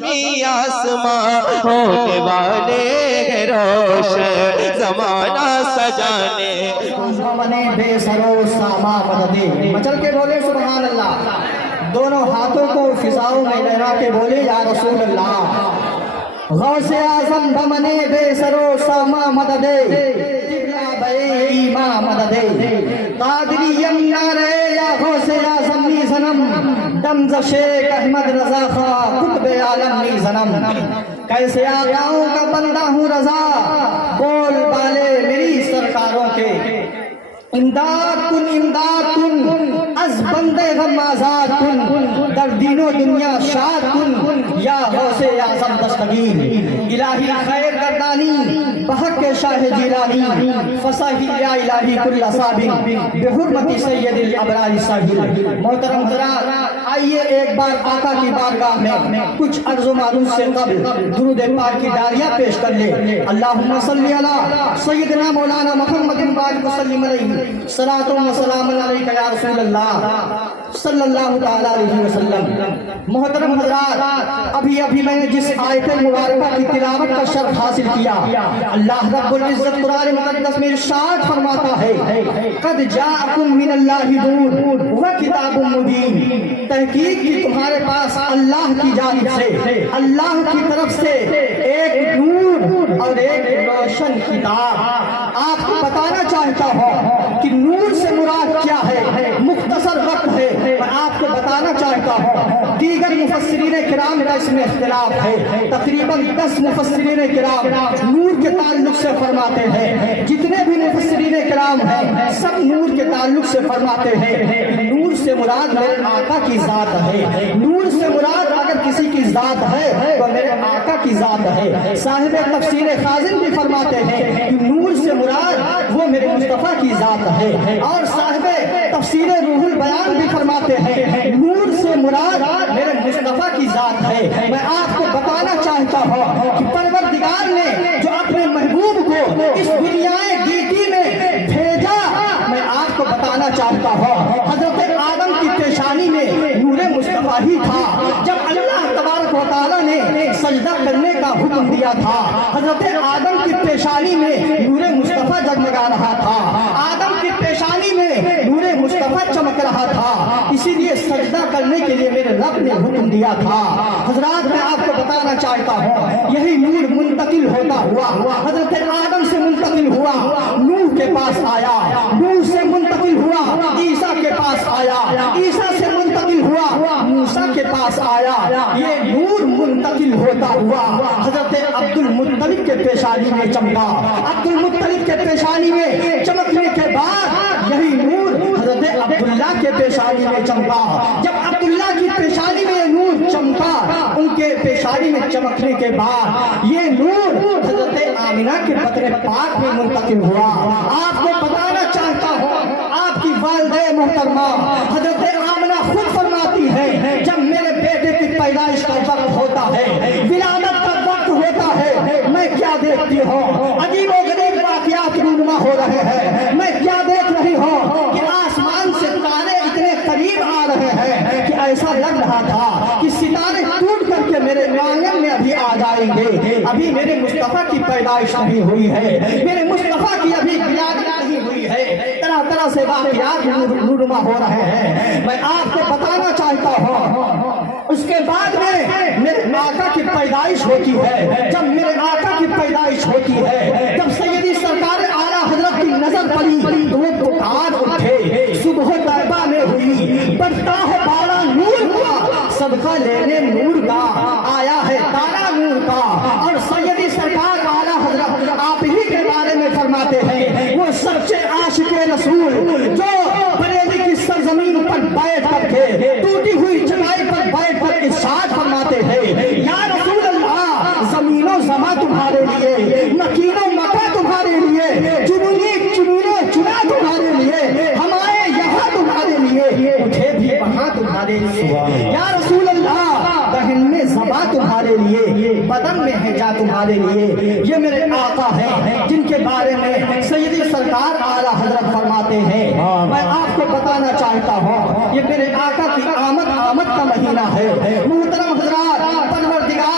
آسمان ہونے والے روشن زمانہ سجانے بنے بے سرو ساما مددے مچل کے بولے سبحان اللہ، دونوں ہاتھوں کو فضاؤں میں لہرا کے بولے یا رسول اللہ۔ غوث اعظم بمنے بے سرو ساما مددے قبلہ بے ایماں مددے قادری یمنا رہے یا غوث اعظم نی زنم دمز شیخ احمد رضا خواہ قطب عالم نی زنم کیسے آقاؤں کا بندہ ہوں رضا بول بالے میری سرکاروں کے امداد کن از بندے غم آزاد کن در دین و دنیا شاد کن یا غوث اعظم دستگیر الہی خیر گردانی بحق شاہ جیلانی فصاحی یا الہی کل صابر بحرمت سید الابرار ساحر۔ محترم حضرات، آئیے ایک بار آقا کی بارگاہ میں کچھ عرض و معروض سے قبل درود پاک کی داریاں پیش کر لے۔ اللہم صلی علی سیدنا مولانا محمد بارک وسلم علیہ صلاۃ و سلام علیکہ یا رسول اللہ صلی اللہ تعالیٰ علیہ وسلم۔ محترم حضرات، ابھی میں نے جس آیت مبارکہ کی تلاوت کا شرف حاصل کیا، اللہ رب العزت قرآن مقدس میں ارشاد فرماتا ہے قد جاءکم من اللہ نور و کتاب مبین، تحقیق کی تمہارے پاس اللہ کی جانب سے، اللہ کی طرف سے ایک نور اور ایک روشن کتاب۔ آپ کو بتانا چاہتا ہوں کہ نور سے مراد کیا ہے، مختصر وقت ہے میں آپ کو بتانا چاہتا ہوں۔ دیگر مفسرین کرام کا اس میں اختلاف ہے، تقریباً 10 مفسرین کرام نور کے تعلق سے فرماتے ہیں۔ جتنے بھی مفسرین کرام ہیں سب نور کے تعلق سے فرماتے ہیں کہ نور سے مراد میرے آقا کی ذات ہے، نور سے مراد اگر کسی کی ذات ہے تو میرے آقا کی ذات ہے۔ صاحب تفسیر خازن بھی فرماتے ہیں کہ نور سے مراد وہ میرے مصطفیٰ کی ذات ہے، اور صاحب تفسیر روح البیان بھی فرماتے ہیں نور سے مراد میرے مصطفیٰ کی ذات ہے۔ میں آپ کو بتانا چاہتا ہوں کہ پروردگار نے جو اپنے محبوب کو اس دنیا گیتی میں بھیجا، میں آپ کو بتانا چاہتا ہوں حضرت آدم کی پیشانی میں نور مصطفیٰ ہی تھا۔ جب اللہ تبارک و تعالیٰ نے سجدہ کرنے کا حکم دیا تھا، حضرت آدم کی پیشانی میں نور مصطفیٰ جگمگا رہا تھا، آدم کی پیشانی میں نور مصطفیٰ چمک رہا تھا، اسی لیے سجدہ کرنے کے لیے میرے رب نے حکم دیا تھا۔ حضرات، میں آپ کو بتانا چاہتا ہوں یہی نور منتقل ہوتا ہوا حضرت آدم سے منتقل ہوا، نوح کے پاس آیا، نوح سے منتقل ہوا عیسیٰ کے پاس آیا، عیسیٰ سے منتقل ہوا موسیٰ کے پاس آیا۔ یہ نور منتقل ہوتا ہوا حضرت عبد المطلب کے پیشانی میں چمکا، عبد المطلب کے پیشانی میں چمکنے کے بعد یہی نور حضرت عبداللہ کے پیشانی میں چمکا۔ جب عبداللہ کی پیشانی میں یہ نور چمکا، ان کے پیشانی میں چمکنے کے بعد یہ نور حضرت آمنہ کے بطن پاک میں منتقل ہوا۔ آپ کو بتانا چاہتا ہوں آپ کی والدہ محترمہ حضرت آمنہ خود فرماتی ہے جب میرے بیٹے کی پیدائش کا وقت ہوتا ہے، ولادت کا وقت ہوتا ہے، میں کیا دیکھتی ہوں عجیب و غریب واقعات رونما ہو رہے ہیں۔ میں کیا دیکھ رہی ہوں کہ آسمان سے تارے اتنے قریب آ رہے ہیں کہ ایسا لگ رہا تھا کہ ستارے ٹوٹ کر کے میرے آنگن میں ابھی آ جائیں گے۔ ابھی میرے مصطفیٰ کی پیدائش نہیں ہوئی ہے، میرے مصطفیٰ کی ابھی ولادت نہیں ہوئی ہے۔ طرح طرح سے واقعات رونما ہو رہے ہیں۔ میں آپ کو بتانا چاہتا ہوں اس کے بعد میں میرے آقا کی پیدائش ہوتی ہے۔ جب میرے آقا کی پیدائش ہوتی ہے، جب سیدی سرکار اعلیٰ حضرت کی نظر پڑی تو وہ پکار اٹھے، صبح طیبہ میں ہوئی بڑھتا ہے بارہ نور کا، صدقہ لینے نور کا آیا ہے تارا نور کا۔ اور سیدی سرکار اعلیٰ حضرت آپ ہی کے بارے میں فرماتے ہیں وہ سچے عاشق رسول جو بریلی کی سرزمین پر بیٹھ کر کے ٹوٹی ہوئی چٹائی پر بیٹھ کر ارشاد فرماتے ہیں یا رسول اللہ، زمین و زماں تمہارے لیے، مکین و مکہ تمہارے لیے، چنونی چنونے چنا تمہارے لیے، ہمارے یہاں تمہارے لیے، مجھے بھی وہاں تمہارے لیے، یا رسول اللہ، دہن میں زباں تمہارے لیے، بدن میں ہے جا تمہارے لیے۔ یہ میرے آقا ہیں جن کے بارے میں سیدی سرکار اعلیٰ حضرت فرماتے ہیں۔ میں آپ کو بتانا چاہتا ہوں یہ میرے آقا کی آمد کا مہینہ ہے۔ محترم حضرات، پروردگار